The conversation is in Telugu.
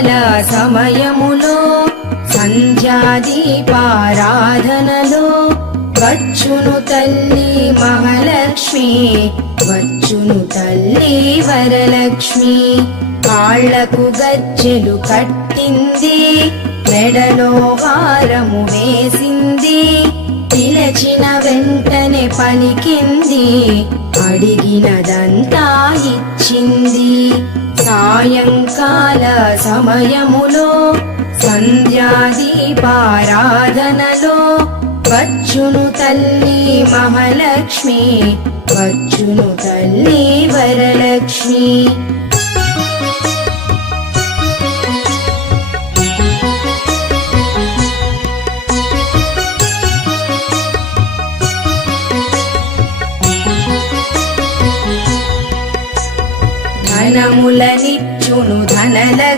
సాయంకాల సమయములో సంధ్యాదీపారాధనలో వచ్చును తల్లి మహాలక్ష్మి, వచ్చును తల్లి వరలక్ష్మి. కాళ్లకు గజ్జెలు కట్టింది, మెడలో హారము వేసింది, పిలచిన వెంటనే పలికింది, అడిగినదంతా ఇచ్చింది. సాయంకాల సమయములో సంధ్యాదీపారాధనలో వచ్చును తల్లి మహాలక్ష్మి, వచ్చును తల్లి వరలక్ష్మి. ధనములనిచ్చును ధనలక్ష్మి,